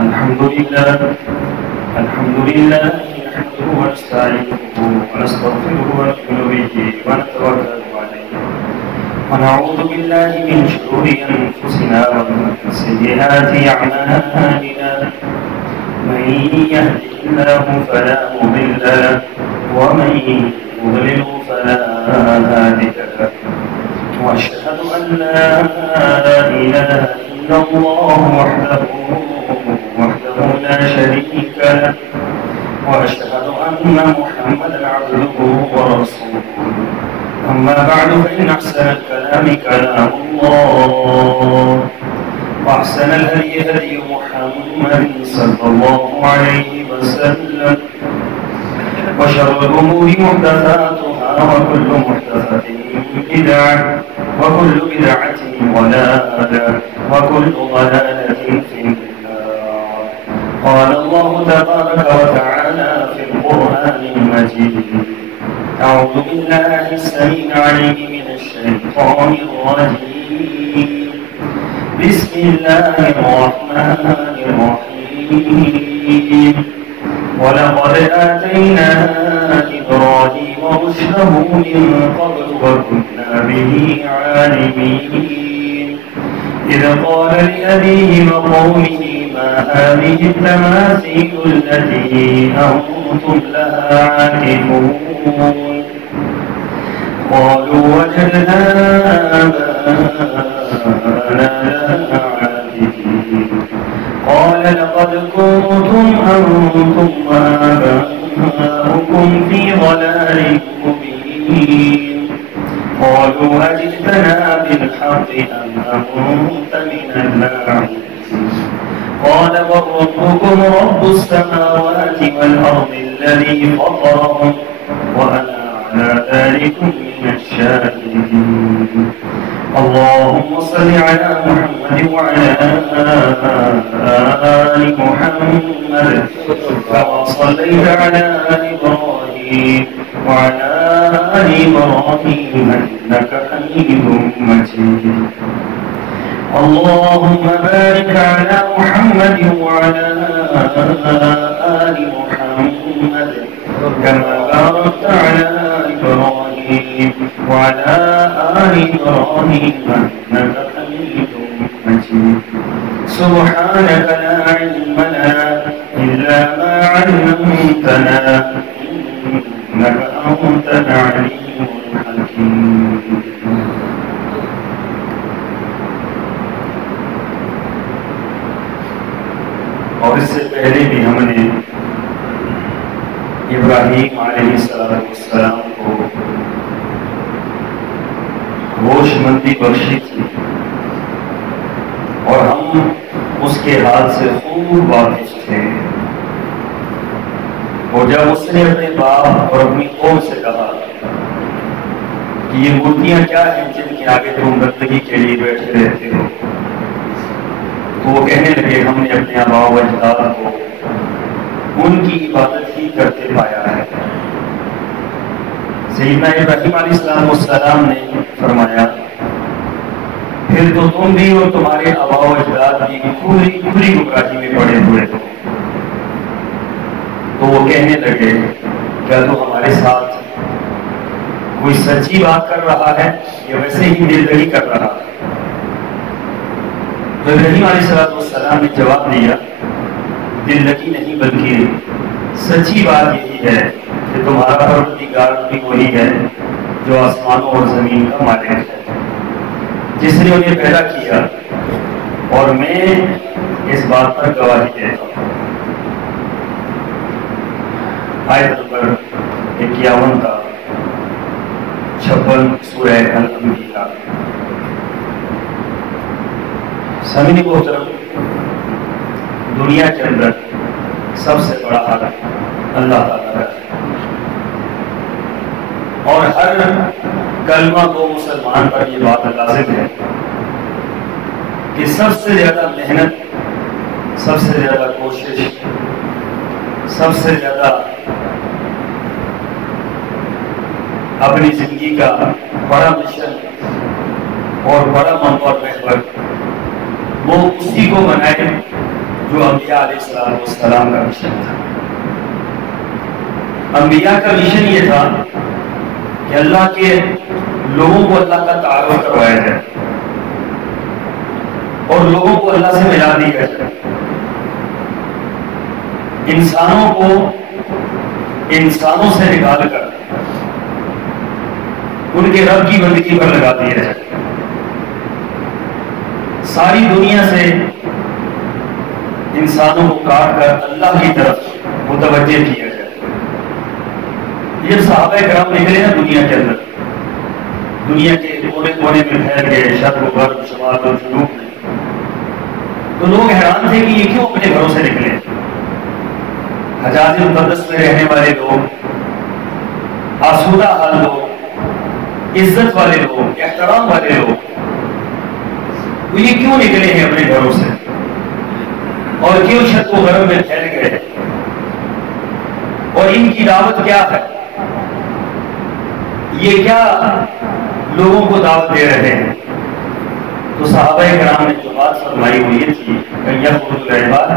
الحمد لله نحمده ونستعينه ونستغفره ونؤمن به ونتوكل عليه ونعوذ بالله من شرور أنفسنا ومن سيئات أعمالنا من يهده الله فلا مضل له ومن يضلل فلا هادي له وأشهد أن لا إله إلا الله وحده لا شريك له وأشهد أن محمدا عبده ورسوله أما بعد فإن أحسن الكلام كلام الله وأحسن الهدي هدي محمد صلى الله عليه وسلم وشر الأمور محدثاتها وكل محدثة بدعة وكل بدعة ضلالة وكل ضلالة في النار. قال الله تبارك وتعالى في القرآن المجيد: أعوذ بالله السميع العليم من الشيطان الرجيم. بسم الله الرحمن الرحيم. ولقد آتينا إبراهيم رشده من قبل وكنا به عالمين. إذ قال لأبيه وقومه: ما هذه التماثيل التي أنتم لها عاكفون؟ قالوا وجدنا آباءنا لها عابدين. قال لقد كنتم أنتم وآباؤكم في ضلال مبين. قالوا أجئتنا بالحق أم أنت من اللاعبين؟ قال بل ربكم رب السماوات والأرض الذي فطرهم وأنا على ذلك من الشاهدين. اللهم صل على محمد وعلى آل محمد كما صليت على إبراهيم وعلى آل إبراهيم إنك حميد مجيد. اللهم بارك على محمد وعلى آل محمد كما باركت على إبراهيم وعلى آل إبراهيم إنك حميد مجيد. سبحانك لا علم لنا إلا ما علمتنا إنك أنت العليم الحكيم. اور اس سے پہلے بھی ہم نے ابراہیم علیہ السلام کو ہوش مندی بخشی تھی اور ہم اس کے حال سے خوب واقف تھے. اور جب اس نے اپنے باپ اور اپنی قوم سے کہا کہ یہ مورتیاں کیا ہیں جن کے آگے تم بندگی کے لیے بیٹھے رہتے ہو، تو وہ کہنے لگے ہم نے اپنے آباء و اجداد کو ان کی عبادت ہی کرتے پایا ہے. سیدنا ابراہیم علیہ السلام نے فرمایا پھر تو تم بھی اور تمہارے آباء و اجداد بھی پوری گمراہی میں پڑے ہوئے ہو. تو وہ کہنے لگے کیا تو ہمارے ساتھ کوئی سچی بات کر رہا ہے یا ویسے ہی دل دلی کر رہا ہے؟ تو ابراہیم علیہ السلام نے جواب دیا دل لگی نہیں بلکہ سچی بات یہی ہے کہ تمہارا پروردگار بھی وہی ہے جو آسمانوں اور زمین کا مالک ہے، جس نے انہیں پیدا کیا، اور میں اس بات پر گواہی دیتا ہوں. آیت نمبر 51 کا 56 سورہ الانبیاء. سامعین محترم، دنیا کے اندر سب سے بڑا عالم اللہ تعالیٰ ہے، اور ہر کلمہ کو مسلمان پر یہ بات لازم ہے کہ سب سے زیادہ محنت، سب سے زیادہ کوشش، سب سے زیادہ اپنی زندگی کا بڑا مشن اور بڑا منور محور وہ اسی کو بنائے جو انبیاء علیہ السلام کا مشن تھا۔ انبیاء کا مشن یہ تھا کہ اللہ کے لوگوں کو اللہ کا تعارف کروایا جائے اور لوگوں کو اللہ سے ملا دیا جائے، انسانوں کو انسانوں سے نکال کر ان کے رب کی بندگی پر لگا دیا جائے، ساری دنیا سے انسانوں کو کاٹ کر اللہ کی طرف متوجہ کیا جائے۔ یہ صحابہ کرام نکلے نا دنیا کے اندر، دنیا کے کونے کونے میں پھیل گئے، شرق و غرب، شمال و جنوب میں، تو لوگ حیران تھے کہ یہ کیوں اپنے گھروں سے نکلے۔ حجاز مقدس میں رہنے والے لوگ، آسودہ حال لوگ، عزت والے لوگ، احترام والے لوگ، وہ یہ کیوں نکلے ہیں اپنے گھروں سے اور کیوں شرق و غرب میں پھیل گئے، اور ان کی دعوت کیا ہے، یہ کیا لوگوں کو دعوت دے رہے ہیں؟ تو صحابہ کرام نے جو بات فرمائی وہ یہ تھی کہ یخرج العباد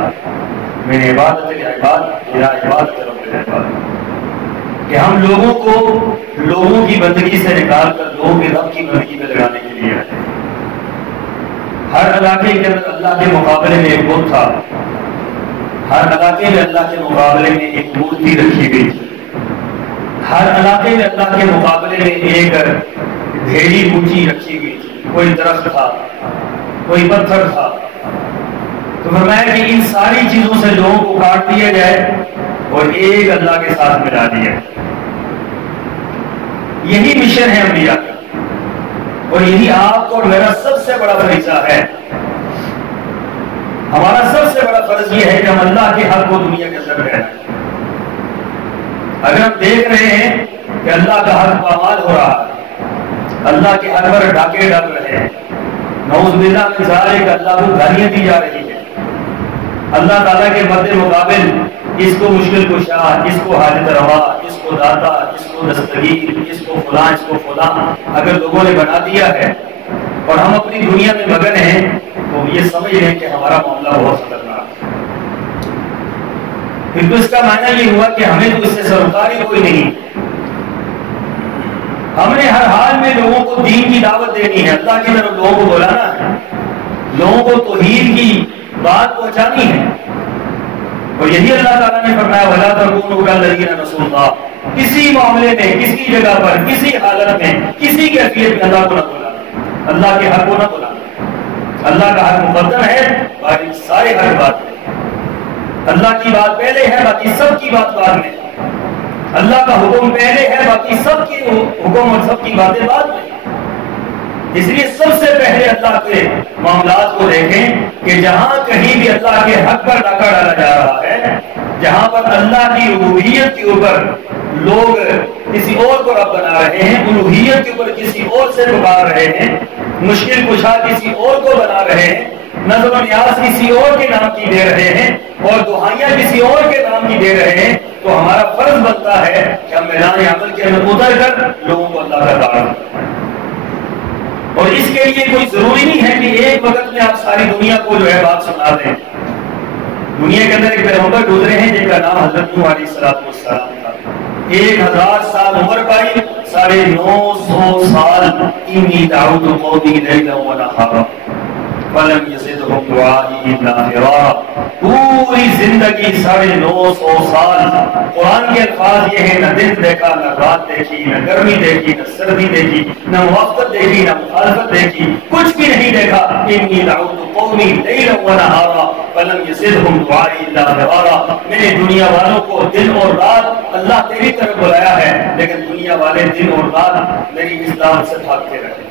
من عبادت العباد الى عبادت رب العباد، کہ ہم لوگوں کو لوگوں کی بندگی سے نکال کر لوگوں کے رب کی بندگی میں لگانے کے لیے آئے۔ ہر علاقے کے اندر اللہ کے مقابلے میں ایک بت تھا، ہر علاقے میں اللہ کے مقابلے میں ایک مورتی رکھی گئی تھی، ہر علاقے میں اللہ کے مقابلے میں ایک بھیڑی اونچی رکھی گئی تھی، کوئی درخت تھا، کوئی پتھر تھا۔ تو فرمایا کہ ان ساری چیزوں سے لوگوں کو کاٹ دیا جائے اور ایک اللہ کے ساتھ ملا دیا۔ یہی مشن ہے انبیاء کا، اور یہی آپ کو اور میرا سب سے بڑا فریضہ ہے۔ ہمارا سب سے بڑا فرض یہ ہے کہ ہم اللہ کے حق کو دنیا کے اندر رہنا ہے۔ اگر ہم دیکھ رہے ہیں کہ اللہ کا حق پامال ہو رہا ہے، اللہ کے حق پر ڈاکے ڈال رہے ہیں، نعوذ باللہ من ذالک، اللہ کو گالیاں دی جا رہی ہے، اللہ تعالیٰ کے مد مقابل اس کو مشکل کشا، اس کو حاجت روا، اس کو داتا، اس کو دستگیر، اس کو فلاں، اس کو فلاں اگر لوگوں نے بنا دیا ہے اور ہم اپنی دنیا میں مگن ہیں، تو یہ سمجھ لیں کہ ہمارا معاملہ بہت خطرناک ہے۔ پھر تو اس کا معنی یہ ہوا کہ ہمیں تو اس سے سروکاری کوئی نہیں، ہم نے ہر حال میں لوگوں کو دین کی دعوت دینی ہے، اللہ کی طرف لوگوں کو بلانا ہے، لوگوں کو توحید کی بات پہنچانی ہے۔ اور یہی اللہ تعالیٰ نے فرمایا وَلَا تَكُونُوا كَالَّذِينَ نَسُوا اللَّهَ، کسی معاملے میں، کسی جگہ پر، کسی حالت میں، کسی کیفیت میں اللہ کو نہ بلانا، اللہ کے حق کو نہ بلانا۔ اللہ کا حق مقدم ہے، باقی سارے حق بعد میں، اللہ کی بات پہلے ہے، باقی سب کی بات بعد میں، اللہ کا حکم پہلے ہے، باقی سب کی حکم اور سب کی باتیں بعد میں۔ اس لیے سب سے پہلے اللہ کے معاملات کو دیکھیں کہ جہاں کہیں بھی اللہ کے حق پر ڈاکہ ڈالا جا رہا ہے، جہاں پر اللہ کی ربوبیت کے اوپر لوگ کسی اور کو رب بنا رہے ہیں، الوہیت کے اوپر کسی اور سے پکار رہے ہیں، مشکل کشا کسی اور کو بنا رہے ہیں، نظر و نیاز کسی اور کے نام کی دے رہے ہیں، اور دعائیاں کسی اور کے نام کی دے رہے ہیں، تو ہمارا فرض بنتا ہے کہ ہم میدان عمل کے اندر اتر کر لوگوں کو اللہ کا تعارف کریں۔ اور اس کے لیے کوئی ضروری نہیں ہے کہ ایک وقت میں آپ ساری دنیا کو جو ہے بات سنا دیں۔ دنیا کے اندر ایک پیغمبر گزرے ہیں جن کا نام حضرت نوح علیہ السلام تھا، 1000 سال عمر پائی، 950 سال انی دعوت قومی لیلا و نہارا فلم یزدہم دعائی الا فرارا، پوری زندگی 950 سال۔ قرآن کے الفاظ یہ ہیں، نہ دن دیکھا، نہ رات دیکھی، نہ گرمی دیکھی، نہ سردی دیکھی، نہ موافقت دیکھی، نہ مخالفت دیکھی، کچھ بھی نہیں دیکھا۔ انی دعوت قومی لیلا و نہارا فلم یزدہم دعائی الا فرارا، میں نے دنیا والوں کو دن اور رات اللہ تیری طرف بلایا ہے، لیکن دنیا والے دن اور رات میری اسلام سے بھاگتے رہے۔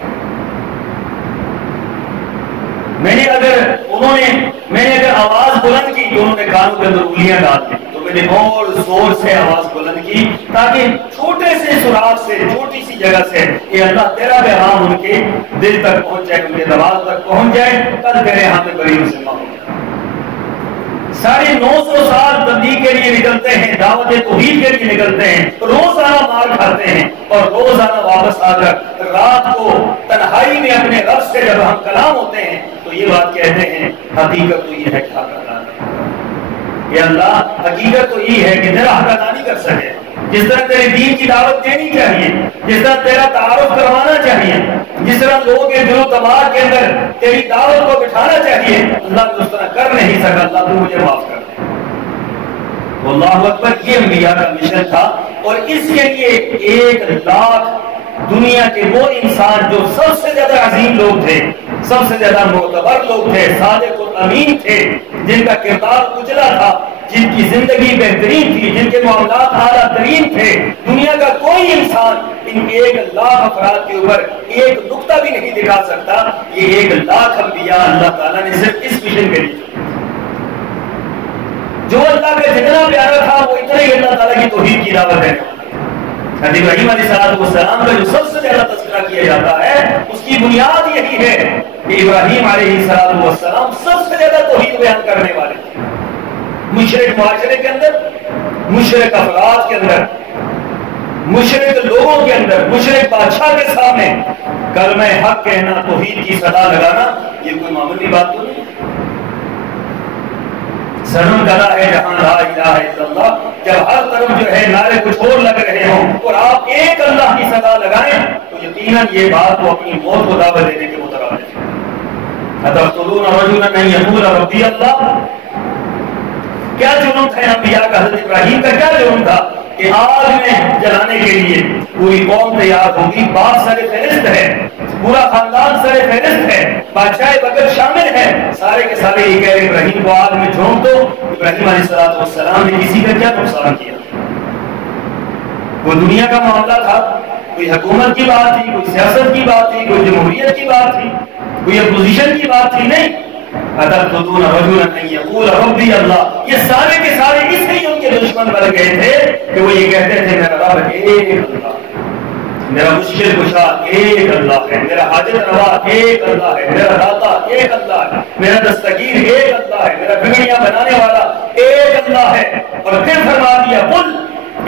میں نے اگر آواز بلند کی تو انہوں نے کانوں کے اندر انگلیاں ڈال دی، تو میں نے اور زور سے آواز بلند کی تاکہ چھوٹے سے سراغ سے، چھوٹی سی جگہ سے یہ اللہ تیرا پیغام ان کے دل تک پہنچ جائے، ان کے دماغ تک پہنچ جائے، کل تیرے ہاں میں بری مسلمہ ہو جائے۔ 950 سال تبلیغ کے لیے نکلتے ہیں، دعوت توحید کے لیے نکلتے ہیں، روزانہ مار کھاتے ہیں، اور روزانہ واپس آ کر رات کو تنہائی میں اپنے رب سے جب ہم کلام ہوتے ہیں تو یہ بات کہتے ہیں، حقیقت تو یہ ہے کہ حق اللہ ہے۔ کہ اللہ حقیقت تو یہ ہے کہ تیرا حق ادا نہیں کر سکے، جس طرح تیرے دین کی دعوت دینی چاہیے، جس طرح تیرا تعارف کروانا چاہیے، جس طرح لوگوں کے دل و دماغ کے اندر تیری دعوت کو بٹھانا چاہیے، اللہ تو اس طرح کر نہیں سکا، اللہ تو مجھے معاف کر دے۔ اللہ اکبر، یہ انبیاء کا مشن تھا۔ اور اس کے لیے 1,00,000 دنیا کے وہ انسان جو سب سے زیادہ عظیم لوگ تھے، سب سے زیادہ معتبر لوگ تھے، صادق الامین تھے، جن کا کردار اجلا تھا، جن کی زندگی بہترین تھی، جن کے معاملات اعلیٰ ترین تھے، دنیا کا کوئی انسان ان 1,00,000 افراد کے اوپر ایک نقطہ بھی نہیں دکھا سکتا۔ یہ 1,00,000 انبیاء اللہ تعالیٰ نے صرف اس مشن کے لیے، جو اللہ کا جتنا پیارا تھا وہ اتنا ہی اللہ تعالیٰ کی توحید کی دعوت ہے۔ حضرت ابراہیم علیہ السلام کا جو سب سے زیادہ تذکرہ کیا جاتا ہے، اس کی بنیاد یہی ہے کہ ابراہیم علیہ السلام سب سے زیادہ توحید بیان کرنے والے تھے۔ مشرک معاشرے کے اندر، مشرک افراد کے اندر، مشرک لوگوں کے اندر، مشرک بادشاہ کے سامنے کلمہ حق کہنا، توحید کی صدا لگانا، یہ کوئی معمولی بات تو نہیں۔ صنم گدا ہے جہاں لا الہ الا اللہ، جب ہر طرف جو ہے نعرے کچھ اور لگ رہے ہوں اور آپ ایک اللہ کی صدا لگائیں تو یقیناً یہ بات تو اپنی موت کو دعوت دینے کے مترادف ہے۔ اتقتلون رجلا ان یقول ربی اللہ، کیا جرم تھا انبیاء کا؟ حضرت ابراہیم کا کیا جرم تھا کہ آگ میں جلانے کے لیے پوری قوم تیار ہوگی، باپ سر فہرست ہے، پورا خاندان سر فہرست ہے، بادشاہ وقت شامل ہے، سارے کے سارے یہ کہہ رہے ابراہیم کو آگ میں جھونک دو۔ ابراہیم علیہ السلام نے کسی کا کیا نقصان کیا؟ وہ دنیا کا معاملہ تھا، کوئی حکومت کی بات تھی، کوئی سیاست کی بات تھی، کوئی جمہوریت کی بات تھی، کوئی اپوزیشن کی بات تھی، نہیں۔ اتقتلون رجلا ان یقول ربی اللہ، یہ سارے کے سارے اس لیے ان کے دشمن بن گئے تھے کہ وہ یہ کہتے تھے میرا رب ایک اللہ، میرا مشکل کشا ایک اللہ ہے، میرا حاجت روا ایک اللہ ہے، میرا داتا ایک اللہ ہے، میرا دستگیر ایک اللہ ہے، میرا بگڑیاں بنانے والا ایک اللہ ہے۔ اور پھر فرما دیا قل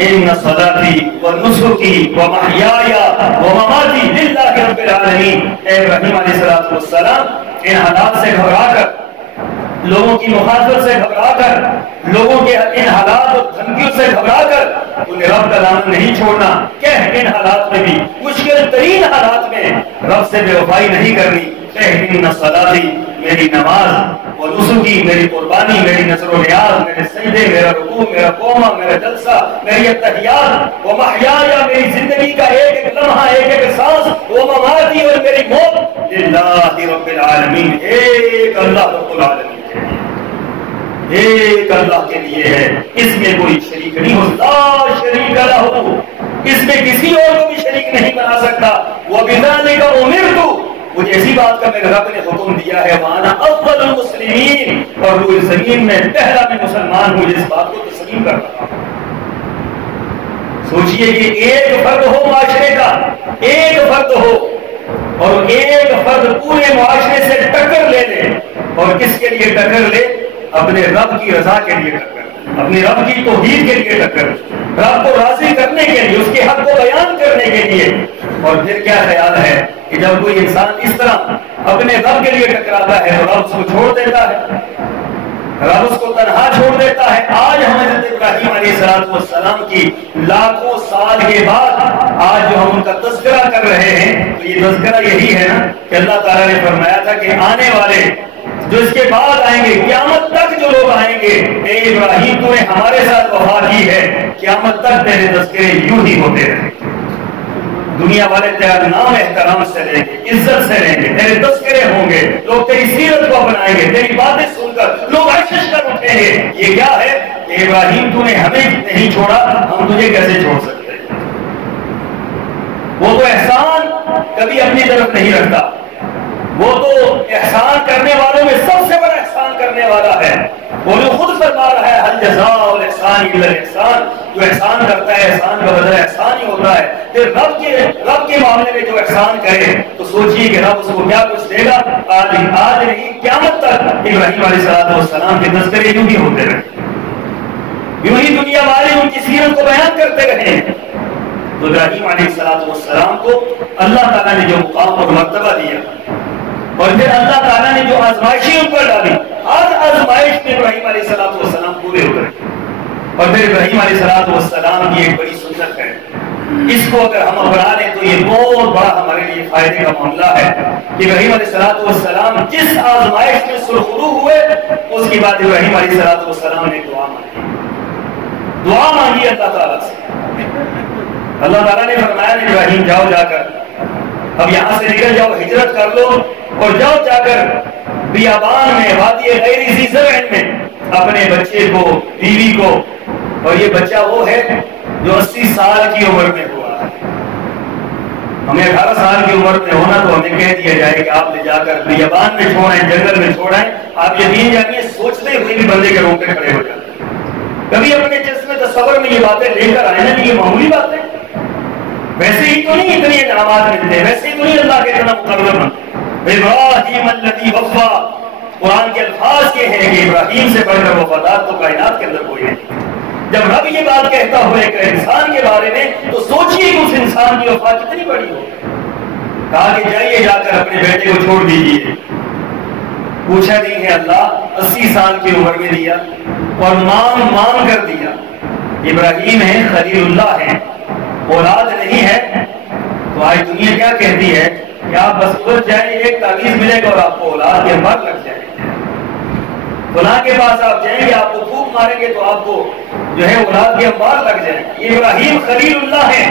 ان صلاتی ونسکی ومحیای ومماتی للہ رب العالمین۔ اے ابراہیم علیہ السلام، ان حالات سے گھبرا کر، لوگوں کی مخالفت سے گھبرا کر، لوگوں کے ان حالات اور دھمکیوں سے گھبرا کر انہیں رب کا دامن نہیں چھوڑنا۔ کہہ ان حالات میں بھی، مشکل ترین حالات میں رب سے بے وفائی نہیں کرنی۔ کہہ ان صلاتی، میری نماز، اور نسکی، میری قربانی، میری نظر و نیاز، میرے سجدے، میرا رکوع، میرا قومہ، میرا جلسہ، میری اتحیات، و محیایا، میری زندگی کا ایک ایک لمحہ، ایک ایک سانس، و مماتی، اور میری موت للہ رب العالمین، ایک اللہ رب العالمین کے لیے، ایک اللہ کے لیے ہے، اس میں کوئی شریک نہیں ہو، لا شریک لہ، اس میں کسی اور کو بھی شریک نہیں بنا سکتا۔ وَبِذَلِكَ أُمِرْتُ، مجھے ایسی بات کا میرے رب نے حکم دیا ہے، وَأَنَا أَفْضَلُ الْمُسْلِمِينَ، اور روئے زمین میں پہلا میں مسلمان ہوں، اس بات کو تسلیم کر رہا ہوں۔ سوچئے کہ ایک فرد ہو معاشرے کا، ایک فرد ہو، اور ایک فرد پورے معاشرے سے ٹکر لے لے، اور کس کے لیے ٹکر لے؟ اپنے رب کی رضا کے لیے ٹکر، اپنی رب کی توحید کے لیے ٹکر، رب کو راضی کرنے کے لیے، اس کے حق کو بیان کرنے کے لیے۔ اور پھر کیا خیال ہے کہ جب کوئی انسان اس طرح اپنے رب کے لیے ٹکراتا ہے تو رب اس کو چھوڑ دیتا ہے، رب اس کو تنہا چھوڑ دیتا ہے۔ آج ہم حضرت ابراہیم علیہ السلام کی لاکھوں سال کے بعد آج جو ہم ان کا تذکرہ کر رہے ہیں، تو یہ تذکرہ یہی ہے نا کہ اللہ تعالیٰ نے فرمایا تھا کہ آنے والے جو اس کے بعد آئیں گے، قیامت تک جو لوگ آئیں گے، اے ابراہیم تو نے ہمارے ساتھ وفا کی ہے، قیامت تک تیرے تذکرے یوں ہی ہوتے رہیں گے۔ دنیا والے تیرا نام احترام سے لیں گے، عزت سے لیں گے، تیرے تذکرے ہوں گے، لوگ تیری سیرت کو اپنائیں گے، تیری باتیں سن کر لوگ عشش کر اٹھیں گے۔ یہ کیا ہے کہ ابراہیم تو نے ہمیں نہیں چھوڑا، ہم تجھے کیسے چھوڑ سکتے ہیں؟ وہ تو احسان کبھی اپنی طرف نہیں رکھتا، وہ تو احسان کرنے والوں میں سب سے بڑا احسان کرنے والا ہے۔ وہ جو خود فرما رہا ہے حل جزاء الاحسان الا الاحسان، جو احسان کرتا ہے احسان کا بدلہ احسان ہی ہوتا ہے۔ پھر رب کے معاملے میں جو احسان کرے تو سوچئے کہ رب اس کو کیا کچھ دے گا۔ آج نہیں قیامت تک ابراہیم علیہ السلام کے تذکرے یوں ہی ہوتے رہے، یوں ہی دنیا والے ان کی سیرت کو بیان کرتے رہے۔ تو ابراہیم علیہ السلام کو اللہ تعالیٰ نے جو مقام اور مرتبہ دیا، اور پھر اللہ تعالیٰ نے جو آزمائشیں ان پر ڈالی، ہر آزمائش میں ابراہیم علیہ السلام پورے ہوئے۔ اور پھر ابراہیم علیہ السلام کی ایک بڑی سنت ہے، اس کو اگر ہم اپنا لیں تو یہ بہت بڑا ہمارے لیے فائدے کا معاملہ ہے کہ ابراہیم علیہ السلام جس آزمائش میں سرخرو ہوئے اس کے بعد ابراہیم علیہ السلام نے دعا مانگی اللہ تعالیٰ سے۔ اللہ تعالیٰ نے فرمایا ابراہیم جاؤ جا کر اب یہاں سے نکل جاؤ، ہجرت کر لو اور جاؤ جا کر بیابان میں وادی غیر ذی زرع میں اپنے بچے کو، بیوی کو، اور یہ بچہ وہ ہے جو 80 سال کی عمر میں ہوا ہے، ہمیں 18 سال کی عمر میں ہونا تو ہمیں کہہ دیا جائے کہ آپ لے جا کر بیابان میں چھوڑیں، جنگل میں چھوڑیں، آپ یقین جانیے سوچتے ہوئے بھی بندے کے رونگٹے کھڑے ہو جاتے ہیں۔ کبھی اپنے جسم تصور میں یہ باتیں لے کر آئے نا کہ یہ معمولی باتیں، ویسے ہی تو نہیں اتنی انعامات ملتے، ویسے ہی تو نہیں اللہ کے اتنا مقرب ابراہیم الذی وفا، قرآن کے الفاظ یہ ہیں کہ ابراہیم سے بڑھ کر وفادار تو کائنات کے اندر کوئی نہیں۔ جب رب یہ بات کہتا ہوا ایک انسان کے بارے میں تو سوچئے کہ اس انسان کی وفا کتنی بڑی ہو۔ کہا کہ جائیے جا کر اپنے بیٹے کو چھوڑ دیجیے، پوچھا نہیں ہے اللہ، 80 سال کی عمر میں دیا اور مانگ کر دیا۔ ابراہیم ہے، خلیل اللہ ہے، اولاد نہیں ہے، تو آج دنیا کیا کہتی ہے کہ آپ بس ادھر جائیں، ایک تعویذ ملے گا اور آپ کو اولاد کے انبار لگ جائے گا، فلاں کے پاس آپ جائیں گے، آپ کو پھونک ماریں گے تو آپ کو جو ہے اولاد کے انبار لگ جائیں گے۔ ابراہیم خلیل اللہ ہے،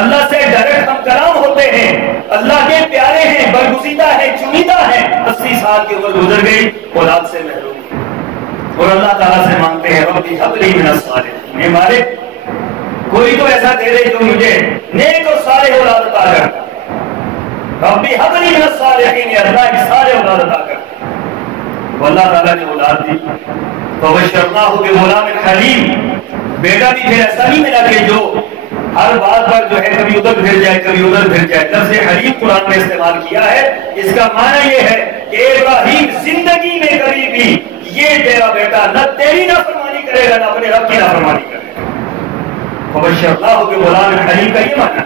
اللہ سے ڈائریکٹ ہم کلام ہوتے ہیں، اللہ کے پیارے ہیں، برگزیدہ ہیں، چنیدہ ہیں، 80 سال کی عمر گزر گئی، اولاد سے محروم، اور اللہ تعالیٰ سے مانگتے ہیں رب ہب لی من الصالحین، اے مالک کوئی تو ایسا دے دے جو مجھے نیک اور صالح اولاد عطا کر، رب ہب لی من الصالحین، اللہ کی صالح اولاد عطا کر۔ تو اللہ تعالیٰ نے اولاد دی، فبشرناہ بغلام حلیم، بیٹا بھی پھر ایسا نہیں ملا کہ جو ہر بات پر جو ہے کبھی ادھر پھر جائے کبھی ادھر پھر جائے۔ لفظ حلیم قرآن میں استعمال کیا ہے، اس کا معنی یہ ہے کہ ابراہیم زندگی میں کبھی بھی یہ تیرا بیٹا نہ تیری نافرمانی کرے گا نہ اپنے رب کی نافرمانی کرے گا۔ فبشرناہ بغلام حلیم کا یہ معنی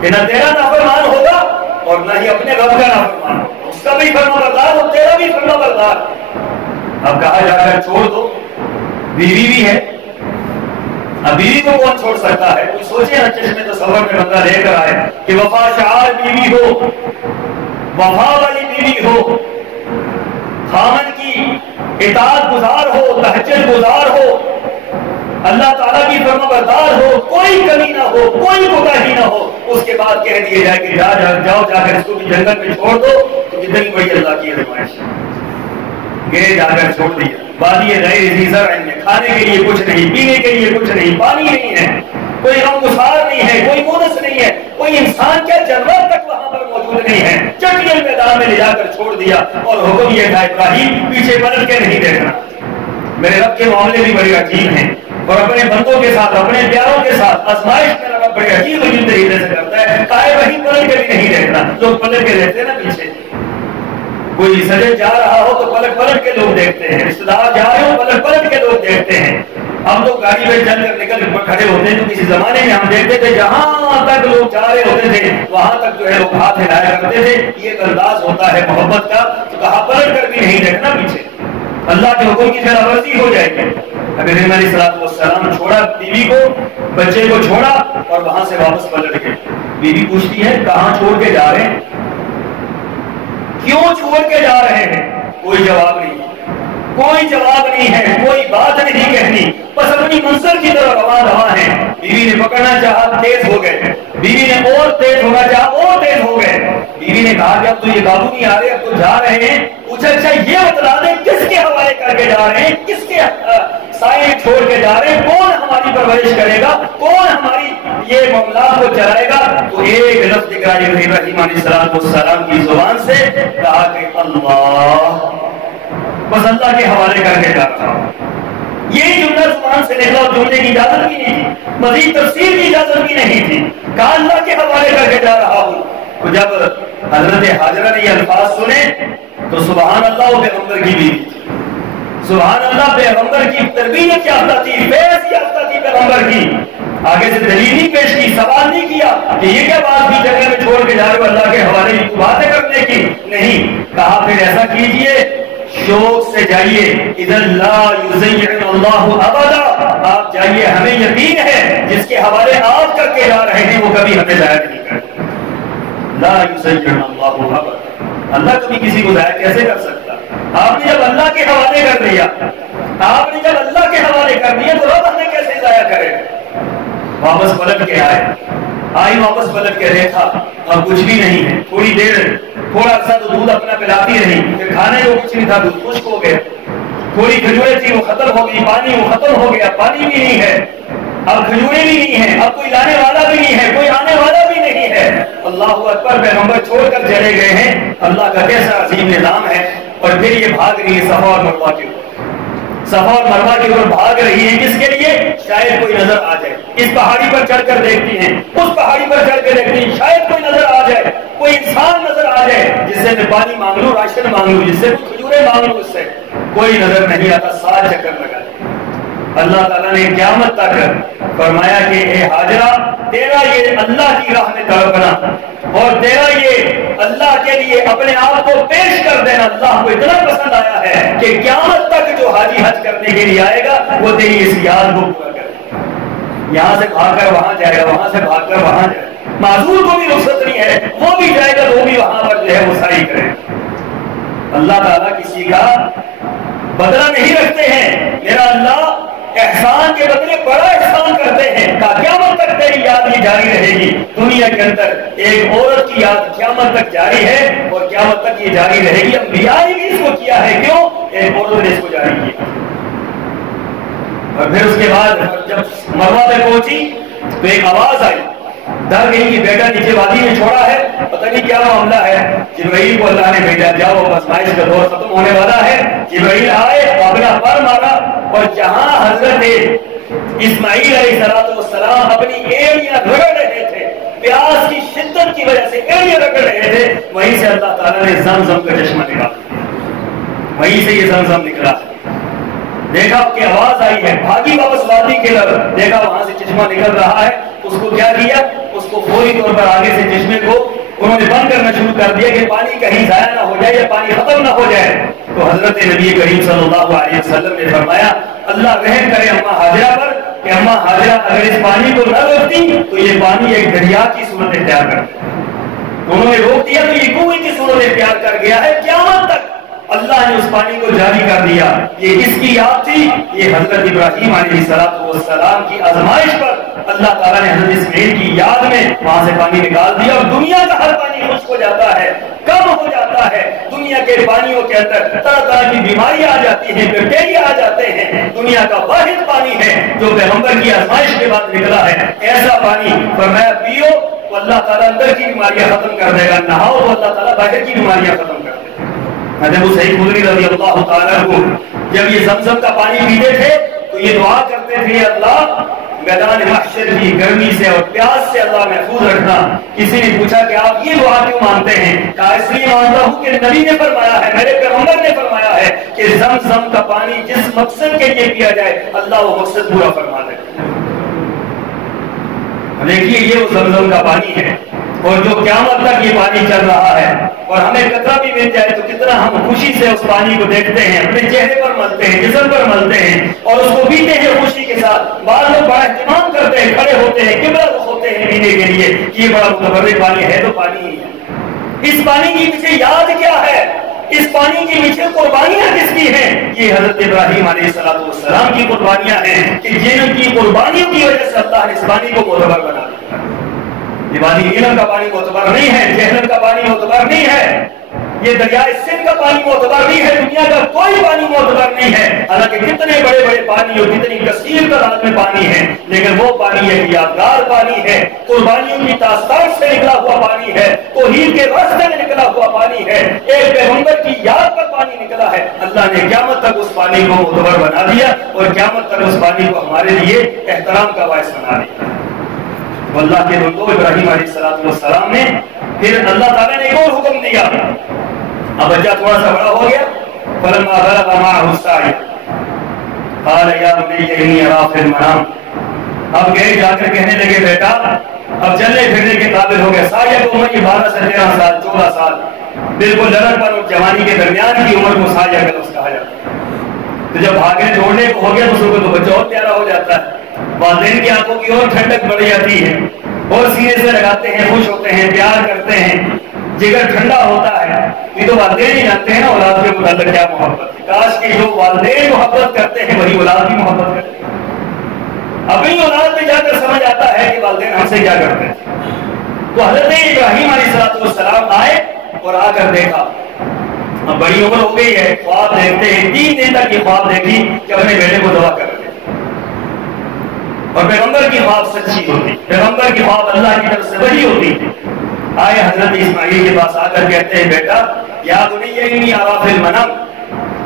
کہ نہ تیرا نافرمان ہوگا اور نہ ہی اپنے رب کا نافرمان ہوگا، اس کا بھی فرما بردار اور تیرا بھی فرما بردار۔ اب کہا جا کر چھوڑ دو، بیوی بھی ہے، اب بیوی کو کون چھوڑ سکتا ہے؟ کوئی سوچے نا، چشمے تصور میں بندہ لے کر آئے کہ وفا شعار بیوی ہو، وفا والی بیوی ہو، خامن کی اطاعت گزار ہو، تہجد گزار ہو، اللہ تعالیٰ کی فرما بردار ہو، کوئی کمی نہ ہو، کوئی کوتاہی نہ ہو، اس کے بعد کہہ دیے جائے کہ جاؤ جا کر اس کو بھی جنگل میں چھوڑ دو، تو کتنی بڑی اللہ کی آزمائش ہے۔ گئے جا کر چھوڑ دیا، وادی غیر ذی زرع میں، کھانے کے لیے کچھ نہیں، پینے کے لیے کچھ نہیں، پانی نہیں ہے، کوئی غمگسار نہیں ہے، کوئی مونس نہیں ہے، کوئی انسان کیا جانور تک وہاں پر موجود نہیں ہے، چٹیل میدان میں لے جا کر چھوڑ دیا، اور حکم یہ تھا ابراہیم پیچھے پلٹ کے نہیں دیکھنا۔ میرے رب کے معاملے بھی بڑے عجیب ہیں، اور اپنے بندوں کے ساتھ، اپنے پیاروں کے ساتھ آزمائش میرا رب بڑے عجیب عجیب طریقے سے کرتا ہے۔ کہا ابراہیم پلٹ کے بھی نہیں دیکھنا، لوگ پلٹ کے دیکھتے ہیں نا پیچھے، کوئی سجے جا رہا ہو تو پلٹ کے لوگ دیکھتے ہیں، رشتہ دار جا رہے ہو پلٹ کے لوگ دیکھتے ہیں۔ ہم تو گاڑی میں چل کر نکل کھڑے ہوتے ہیں، تو کسی زمانے میں ہم دیکھتے تھے جہاں تک لوگ جا رہے ہوتے تھے وہاں تک جو ہے لوگ ہاتھ ہلایا کرتے تھے، یہ ایک انداز ہوتا ہے محبت کا۔ تو کہا پلٹ کر بھی نہیں دیکھنا پیچھے، اللہ کے حکم کی خلاف ورزی ہو جائے گی۔ ابراہیم علیہ السلام چھوڑا بیوی کو، بچے کو چھوڑا اور وہاں سے واپس پلٹ گئے۔ بیوی پوچھتی ہے کہاں چھوڑ کے جا رہے ہیں، کیوں چھوڑ کے جا رہے ہیں؟ کوئی جواب نہیں، کوئی جواب نہیں ہے، کوئی بات نہیں کہنی، بس اپنی منزل کی طرف رواں ہیں۔ بیوی نے پکڑنا چاہا، تیز ہو گئے، بیوی نے اور تیز ہونا چاہا، اور تیز ہو گئے۔ بیوی نے کہا کہ اب تو یہ قابو نہیں آ رہے، اب تو جا رہے ہیں، پوچھا اچھا یہ بتلا دیں کس کے حوالے کر کے جا رہے ہیں، کس کے سائے میں چھوڑ کے جا رہے ہیں، کون ہماری پرورش کرے گا، کون ہماری یہ معاملات کو چلائے گا؟ تو ایک لفظ نکلا ابراہیم علیہ السلام کی زبان سے، کہا کہ اللہ، بس اللہ کے حوالے کر کے جاتا ہوں۔ یہی جملہ زبان سے نکلا، اور جملے کی اجازت بھی نہیں تھی، مزید تفسیر کی اجازت بھی نہیں تھی، کہا اللہ کے حوالے کر کے جا رہا ہوں۔ تو جب حضرت حاجرہ نے یہ الفاظ سنے تو سبحان اللہ، وہ پیغمبر کی بیوی تھی، سبحان اللہ، پیغمبر کی تربیت یافتہ تھی، فیض یافتہ تھی پیغمبر کی۔ آگے سے دلیل نہیں پیش کی، سوال نہیں کیا کہ یہ کیا بات بھی جگہ میں چھوڑ کے جا رہے ہو اللہ کے حوالے کی باتیں کرنے کی، نہیں، کہا پھر ایسا کیجئے، شوق سے جائیے، اذا لا یضیعن اللہ ابدا، آپ ہمیں یقین ہے جس کے حوالے آپ کر کے جا رہے ہیں وہ کبھی ہمیں ضائع نہیں کرے. لا یضیعن اللہ ابدا. اللہ کبھی کسی کو ضائع کیسے کر سکتا؟ آپ نے جب اللہ کے حوالے کر دیا، آپ نے جب اللہ کے حوالے کر دیا تو رب ہمیں کیسے ضائع کرے؟ واپس پلٹ کے آئی واپس پلٹ کے دیکھا اب کچھ بھی نہیں ہے. تھوڑی دیر تھوڑا سا تو دودھ اپنا پلاتی رہی، پھر کھانے کو کچھ نہیں تھا، دودھ خشک ہو گیا. تھوڑی کھجوریں تھی وہ ختم ہو گئی، پانی وہ ختم ہو گیا، پانی بھی نہیں ہے، اب کھجوریں بھی نہیں ہے، اب کوئی لانے والا بھی نہیں ہے، کوئی آنے والا بھی نہیں ہے. اللہ اکبر. پیغمبر چھوڑ کر چلے گئے ہیں. اللہ کا کیسا عظیم نظام ہے. اور پھر یہ بھاگ رہی ہے صفا اور مروہ کے اوپر، صفا اور مروہ کے اوپر بھاگ رہی ہے. کس کے لیے؟ شاید کوئی نظر آ جائے. اس پہاڑی پر چڑھ کر دیکھتی ہیں، اس پہاڑی پر چڑھ کر دیکھتی ہیں، شاید کوئی نظر آ جائے، کوئی انسان نظر آ جائے جس سے میں پانی مانگ لوں، راشن مانگ لوں، جس سے کھجوریں مانگ لوں. اس سے کوئی نظر نہیں آتا. 7 چکر لگا. اللہ تعالیٰ نے قیامت تک فرمایا کہ اے ہاجرہ، تیرا یہ اللہ کی راہ میں تڑپنا اور تیرا یہ اللہ کے لیے اپنے آپ کو پیش کر دینا اللہ کو اتنا پسند آیا ہے کہ قیامت تک جو حاجی حج کرنے کے لیے آئے گا وہ تیری اس یاد کو پورا کرے گا. یہاں سے بھاگ کر وہاں جائے گا، وہاں سے بھاگ کر وہاں جائے گا. معذور کو بھی رخصت نہیں ہے، وہ بھی جائے گا، وہ بھی وہاں پر جو ہے وہ سعی کرے. اللہ تعالیٰ کسی کا بدلہ نہیں رکھتے ہیں. میرا اللہ احسان کے بدلے بڑا احسان کرتے ہیں. قیامت تک تیری یاد یہ جاری رہے گی. دنیا کے اندر ایک عورت کی یاد قیامت تک جاری ہے اور قیامت تک یہ جاری رہے گی. انبیاء نے بھی اس کو کیا ہے. کیوں؟ ایک عورت نے اس کو جاری کیا. اور پھر اس کے بعد جب مروہ پہ پہنچی تو ایک آواز آئی، ڈر گئی کہ بیٹا نیچے وادی میں چھوڑا ہے، پتہ نہیں کیا معاملہ ہے. جبرائیل کو اللہ نے بھیجا، جاؤ آزمائش کا دور ختم ہونے والا ہے. جبرائیل آئے، اپنا پر مارا اور جہاں حضرت اسماعیل علیہ السلام اپنی ایڑیاں رگڑ رہے تھے، پیاس کی شدت کی وجہ سے ایڑیاں رگڑ رہے تھے، وہیں سے اللہ تعالیٰ نے زمزم کا چشمہ نکالا. وہیں سے یہ زمزم نکلا. دیکھا کہ آواز آئی ہے، بھاگی واپس وادی کے طرف، دیکھا وہاں سے چشمہ نکل رہا ہے. اس کو کیا کیا؟ اس کو فوری طور پر آگے سے چشمے کو انہوں نے بند کرنا شروع کر دیا کہ پانی کہیں ضائع نہ ہو جائے یا پانی ختم نہ ہو جائے. تو حضرت نبی کریم صلی اللہ علیہ وسلم نے فرمایا اللہ رحم کرے اماں ہاجرہ پر کہ اماں ہاجرہ اگر اس پانی کو نہ روکتی تو یہ پانی ایک دریا کی صورت اختیار کرتا. انہوں نے روک دیا تو یہ کنویں کی صورت اختیار کر گیا ہے. قیامت تک اللہ نے اس پانی کو جاری کر دیا. یہ کس کی یاد تھی؟ یہ حضرت ابراہیم علیہ السلام کی آزمائش پر اللہ تعالیٰ نے حضرت اسماعیل کی یاد میں وہاں سے پانی نکال دیا. اور دنیا کا ہر پانی خشک ہو جاتا ہے، کم ہو جاتا ہے. دنیا کے پانیوں کے اندر طرح طرح کی بیماریاں آ جاتی ہیں، بیکٹیریا آ جاتے ہیں. دنیا کا واحد پانی ہے جو پیغمبر کی آزمائش کے بعد نکلا ہے. ایسا پانی فرمایا پیو تو اللہ تعالیٰ اندر کی بیماریاں ختم کر دے گا، نہاؤ تو اللہ تعالیٰ باہر کی بیماریاں ختم کر دے گا. حضرت سعید خدری رضی اللہ تعالیٰ عنہ جب یہ زمزم کا پانی پیتے تھے تو یہ دعا کرتے تھے اللہ میدان محشر کی گرمی سے اور پیاس سے اللہ محفوظ رکھنا. کسی نے پوچھا کہ آپ یہ دعا کیوں مانتے ہیں؟ کہا اس لیے مانتا ہوں کہ نبی نے فرمایا ہے، میرے پیغمبر نے فرمایا ہے کہ زمزم کا پانی جس مقصد کے لیے پیا جائے اللہ وہ مقصد پورا فرما دے. دیکھیے یہ وہ زمزم کا پانی ہے اور جو قیامت تک یہ پانی چل رہا ہے. اور ہمیں قطرہ بھی مل جائے تو کتنا ہم خوشی سے اس پانی کو دیکھتے ہیں، اپنے چہرے پر ملتے ہیں، جسم پر ملتے ہیں اور اس کو پیتے ہیں خوشی کے ساتھ. بعض لوگ بڑا اہتمام کرتے ہیں، کھڑے ہوتے ہیں، قبلہ رخ ہوتے ہیں پینے کے لیے کہ یہ بڑا متبرک پانی ہے. تو پانی ہی ہے. اس پانی کی پیچھے یاد کیا ہے؟ اس پانی کے پیچھے قربانیاں کس کی ہیں؟ یہ حضرت ابراہیم علیہ السلام کی قربانیاں ہیں کہ جن کی قربانیوں کی وجہ سے اللہ نے اس پانی کو معتبر بنا دیا. یہ پانی نیلم کا پانی معتبر نہیں ہے، جہنم کا پانی معتبر نہیں ہے، یہ دریائے سندھ کا پانی معتبر نہیں ہے، دنیا کا کوئی پانی معتبر نہیں ہے. حالانکہ کتنے بڑے بڑے پانی اور کتنی کثیر تعداد میں پانی ہے، لیکن وہ پانی ایک یادگار پانی ہے، قربانیوں کی تاثار سے نکلا ہوا پانی ہے، توحید کے راستے میں نکلا ہوا پانی ہے، ایک پیغمبر کی یاد پر پانی نکلا ہے. اللہ نے قیامت تک اس پانی کو معتبر بنا دیا اور قیامت تک اس پانی کو ہمارے لیے احترام کا باعث بنا دیا. اللہ کے بندوں ابراہیم علیہ السلام نے پھر اللہ تعالیٰ نے ایک اور حکم دیا. اب بچہ تھوڑا سا بڑا ہو گیا. فلما بلغ معه السعي قال يا بني اني ارى في المنام. اب گئے جا کر کہنے لگے بیٹا اب چلنے پھرنے کے قابل ہو گئے. سایہ کو عمر 12 سے 13 سال 14 سال بالکل لڑک پر اور جوانی کے درمیان کی عمر کو سایہ کا لفظ کہا جاتا ہے. تو جب بھاگنے دوڑنے کو ہو گیا تو بچہ اور پیارا ہو جاتا ہے. والدین کی آنکھوں کی اور ٹھنڈک بڑھ جاتی ہے اور سینے سے لگاتے ہیں، خوش ہوتے ہیں، پیار کرتے ہیں، جگر ٹھنڈا ہوتا ہے۔ یہ تو والدین ہی جانتے ہیں نا اولاد کے متعلق کیا محبت ہے۔ کاش کہ جو والدین محبت کرتے ہیں وہی اولاد بھی محبت کرتے ہیں۔ اپنی اولاد میں جا کر سمجھ آتا ہے کہ والدین ہم سے کیا کرتے ہیں۔ تو حضرت ابراہیم علیہ السلام آئے اور آ کر دیکھا، اب بڑی عمر ہو گئی ہے، خواب دیکھتے ہیں، 3 دن تک یہ خواب دیکھی کہ اپنے بیٹے کو دعا کر رہے، اور پیغمبر کی خواب سچی ہوتی، پیغمبر کی خواب اللہ کی طرف سے وحی ہوتی تھی۔ آئے حضرت اسماعیل کے پاس آ کر کہتے ہیں بیٹا یا بنی انی ارا فی المنام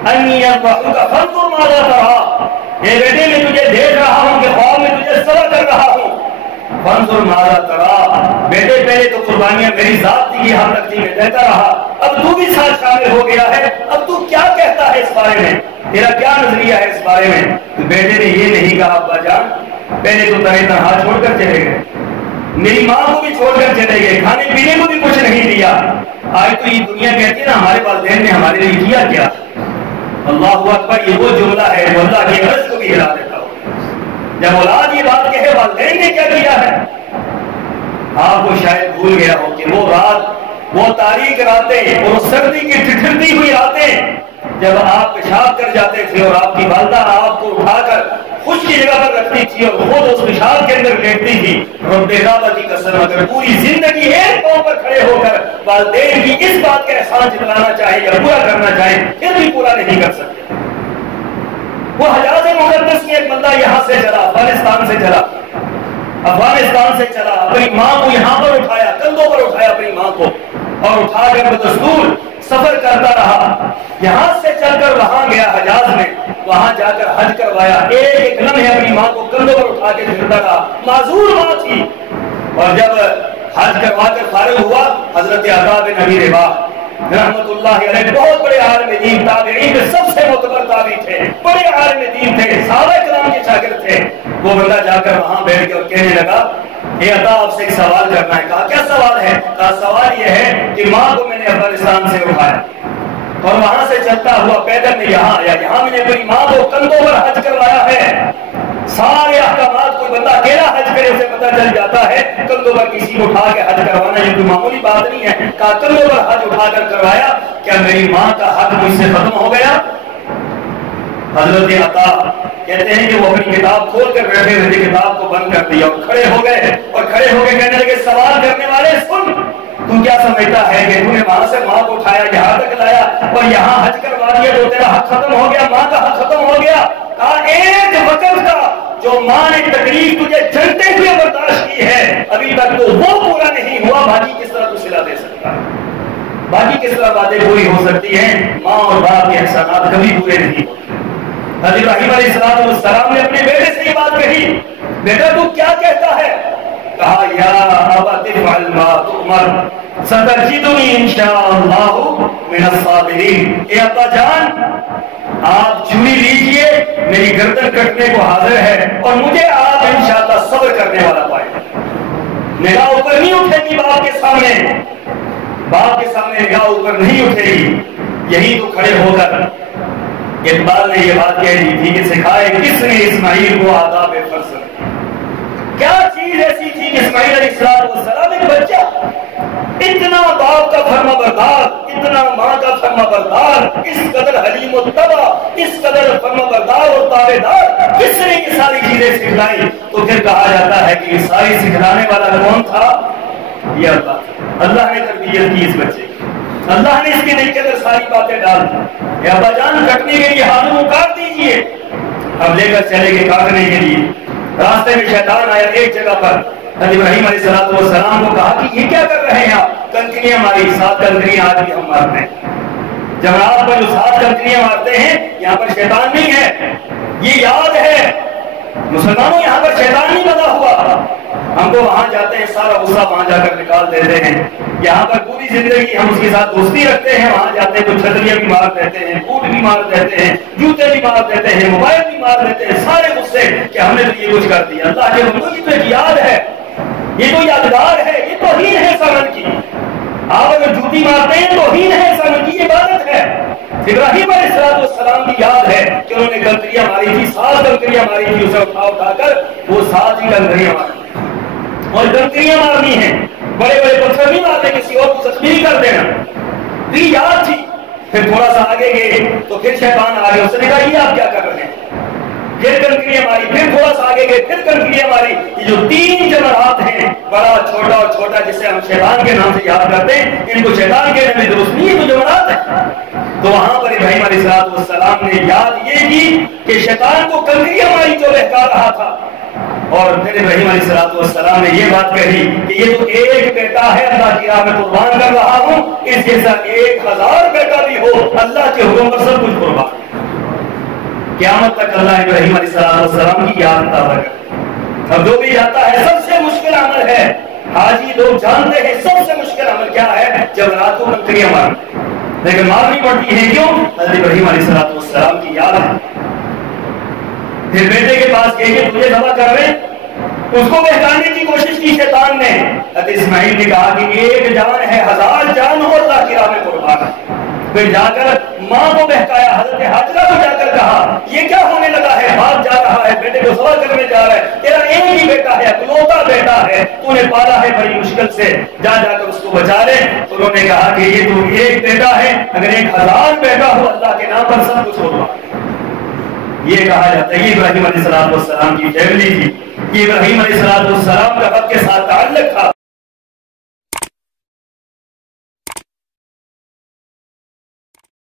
انی اذبحک فانظر ماذا تری، اے بیٹے میں تجھے دیکھ رہا ہوں کہ خواب میں تجھے سبا کر رہا ہوں، فانظر ماذا تری، بیٹے پہلے تو قربانیاں میری ذات کی یہاں تک تھی، میں دیتا رہا، اب تو بھی ساتھ شامل ہو گیا ہے، اب تو کیا کہتا ہے اس بارے میں، تیرا کیا نظریہ ہے اس بارے میں؟ تو بیٹے نے یہ نہیں کہا ابا جان پہلے تو تنہا چھوڑ کر چلے گئے، میری ماں کو بھی چھوڑ کر چلے گئے، کھانے پینے کو بھی کچھ نہیں دیا، آج تو یہ دنیا کہتی ہے نا ہمارے والدین نے ہمارے لیے کیا کیا۔ اللہ اکبر، یہ وہ جملہ ہے جو اللہ کے عرض کو بھی ہلا دیتا ہو۔ جب اولاد یہ بات کہے والدین نے کیا کیا ہے، آپ کو شاید بھول گیا ہو کہ وہ رات، وہ تاریک راتیں، وہ سردی کی ٹھٹھرتی ہوئی راتیں جب آپ پیشاب کر جاتے تھے اور آپ کی والدہ آپ کو اٹھا کر خوش کی جگہ پر رکھتی تھی اور خود اس پیشاب کے اندر لیٹتی تھی، رب کعبہ کی قسم اگر پوری زندگی ایک پاؤں پر کھڑے ہو کر والدین کی اس بات کا احسان جتلانا چاہے یا پورا کرنا چاہے پھر بھی پورا نہیں کر سکتے۔ وہ حجاز مقدس میں ایک بندہ یہاں سے چلا، افغانستان سے چلا، افغانستان سے چلا، اپنی ماں کو یہاں پر اٹھایا، کندھوں پر اٹھایا اپنی ماں کو، اور اٹھا کر بدستور سفر کرتا رہا، یہاں سے چل کر وہاں گیا حجاز میں، وہاں جا کر حج کروایا، ایک ایک لمحے اپنی ماں کو کندھوں پر اٹھا کے پھرتا رہا، معذور ماں تھی، اور جب حج کروا کر فارغ ہوا حضرت عطا بن ابی رباح رحمت اللہ علیہ بہت بڑے عالم دین، تابعین میں سب سے معتبر تابعی تھے، بڑے عالم دین تھے، صحابہ کرام کے شاگرد تھے، وہ بندہ جا کر وہاں بیٹھ کے اور کہنے لگا اے عطا آپ سے ایک سوال کرنا ہے۔ کہا کیا سوال ہے؟ کہا سوال یہ ہے کہ ماں کو میں نے افغانستان سے اٹھایا اور وہاں سے چلتا ہوا پیدل میں یہاں آیا، یہاں میں نے اپنی ماں کو کندھوں پر حج کروایا ہے، سارے احکامات کوئی بندہ اکیلا حج کرے اسے پتہ چل جاتا ہے، کندھوں پر کسی کو اٹھا کے حج کروانا یہ کوئی معمولی بات نہیں ہے، کہا کندھوں پر حج اٹھا کر کروایا، کیا میری ماں کا حق مجھ سے ختم ہو گیا؟ حضرت عطا کہتے ہیں کہ وہ اپنی کتاب کھول کر بیٹھے ہوئے کتاب کو بند کر دیا اور کھڑے ہو گئے، اور کھڑے ہو کے کہنے لگے سوال کرنے والے سن، تو کیا سمجھتا ہے کہ تو نے وہاں سے ماں کو اٹھایا یہاں تک لایا اور یہاں حج کروا دیا تو تیرا حق ختم ہو گیا، ماں کا حق ختم ہو گیا؟ کہا ایک وقت کا جو ماں نے تکلیف تجھے چلتے ہوئے برداشت کی ہے ابھی تک تو وہ پورا نہیں ہوا، باقی کس طرح تو صلہ دے سکتا ہے، باقی کس طرح باتیں پوری ہو سکتی ہیں؟ ماں اور باپ کے احسانات کبھی پورے نہیں ہوتے۔ حضرت ابراہیم علیہ السلام نے اپنے بیٹے سے یہ بات کہی، بیٹا تو کیا کہتا ہے؟ کہا یا ابت افعل ما تؤمر ستجدنی انشاءاللہ من الصابرین، اے ابا جان آپ چھری لیجئے، میری گردن کٹنے کو حاضر ہے اور مجھے آپ انشاءاللہ صبر کرنے والا پائیں گے۔ نگاہ اوپر نہیں اٹھے گی باپ کے سامنے، باپ کے سامنے نگاہ اوپر نہیں اٹھے گی، یہی تو کھڑے ہو کر اقبال نے یہ بات کہہ دی تھی کہ سکھائے کس نے اسماعیل کو آداب فرض، کیا چیز ایسی تھی کہ اسماعیل علیہ السلام ایک بچہ اتنا باپ کا فرما بردار، اتنا ماں کا فرما بردار، اس قدر حلیم و تبا، اس قدر فرما بردار اور تابعدار، کس نے یہ ساری چیزیں سکھلائی؟ تو پھر کہا جاتا ہے کہ یہ ساری سکھلانے والا کون تھا؟ یہ اللہ، اللہ نے تربیت کی اس بچے کی، اللہ نے اس کے دل کے اندر ساری باتیں ڈال دی، اے ابا جان کٹنے کے لیے ہاتھوں کو کاٹ دیجئے، اب لے کر چلے گئے کاٹنے کے لیے، راستے میں شیطان آیا ایک جگہ پر، حضرت ابراہیم علیہ السلام کو کہا کہ یہ کیا کر رہے ہیں آپ؟ کنکریاں ماری، 7 کنکریاں آج بھی ہم مارتے ہیں، جمرات پر جو 7 کنکریاں مارتے ہیں یہاں پر شیطان نہیں ہے، یہ یاد ہے مسلمانوں، یہاں پر شیطان نہیں بنا ہوا، ہم تو وہاں جاتے ہیں سارا غصہ وہاں جا کر نکال دیتے ہیں، یہاں پر پوری زندگی ہم اس کے ساتھ دوستی رکھتے ہیں، وہاں جاتے ہیں تو چھتریاں بھی مار دیتے ہیں، بوٹ بھی مار دیتے ہیں، جوتے بھی مار دیتے ہیں، موبائل بھی مار دیتے ہیں، سارے غصے کہ ہم نے تو یہ کچھ کر دیا۔ اللہ کے بندوں کی تو ایک یاد ہے، یہ تو یادگار ہے، یہ توہین ہے سمن کی، آپ اگر جوتی مارتے ہیں توہین ہے سمن کی، عبادت ہے۔ ابراہیم علیہ السلام کی یاد ہے کہ انہوں نے کنکریاں ماری تھی، 7 کنکریاں ماری تھی، اسے اٹھا کر وہ ساتھ ہی کنکریاں مارنی اور کنکریاں مارنی ہیں، بڑے بڑے پتھر نہیں مارتے، کسی اور کو زخمی نہیں کر دینا۔ یہ یاد تھی۔ پھر تھوڑا سا آگے گئے تو پھر شیطان آ گیا، اس نے کہا یہ آپ کیا کر رہے ہیں؟ پھر کنکریاں ماری، پھر تھوڑا سا آگے گئے، پھر کنکریاں ماری۔ یہ جو تین جمرات ہیں، بڑا چھوٹا اور چھوٹا، جسے ہم شیطان کے نام سے یاد کرتے ہیں، ان کو شیطان کہنے میں درست نہیں ہے، تو جمرات ہے۔ تو وہاں پر ابراہیم علیہ السلام نے یاد یہ کی کہ شیطان کو کنکریاں ماری جو بہکا رہا تھا، اور پھر ابراہیم علیہ السلام نے یہ بات کہی کہ یہ تو ایک بیٹا ہے، اللہ کی راہ میں قربان کر رہا ہوں، اس جیسا 1000 بیٹا بھی ہو، اللہ کے حکم پر سب کچھ قربان۔ قیامت تک اللہ ابراہیم علیہ السلام کی یاد تازہ کرے۔ اب جو بھی جاتا ہے، سب سے مشکل عمل ہے، حاجی لوگ جانتے ہیں سب سے مشکل عمل کیا ہے، جب رات کو کنکریاں مارنا، لیکن مارنی پڑتی ہے کیوں؟ حضرت ابراہیم علیہ السلام کی یاد ہے۔ پھر بیٹے کے پاس گئے کہ تجھے ذبح کر رہے، اس کو بہکانے کی کوشش کی شیطان نے۔ حضرت اسماعیل نے کہا کہ ایک جان ہے، 1000 جان ہو، اللہ کی راہ میں قربان ہے۔ پھر جا کر ماں کو بہکایا، حضرت حاجرہ کو جا کر کہا یہ کیا ہونے لگا ہے، باپ جا رہا ہے، بیٹے کو ذبح کرنے جا رہا ہے، تیرا ایک ہی بیٹا ہے، اکلوتا بیٹا ہے، تو نے پالا ہے بڑی مشکل سے، جا کر اس کو بچا لے۔ تو انہوں نے کہا کہ یہ تو ایک بیٹا ہے، اگر 1000 بیٹا ہو، اللہ کے نام پر سب کچھ ہوگا۔ یہ کہا جاتا ہے، یہ ابراہیم علیہ السلام کی فیملی تھی، یہ ابراہیم علیہ السلام کا رب کے ساتھ تعلق تھا۔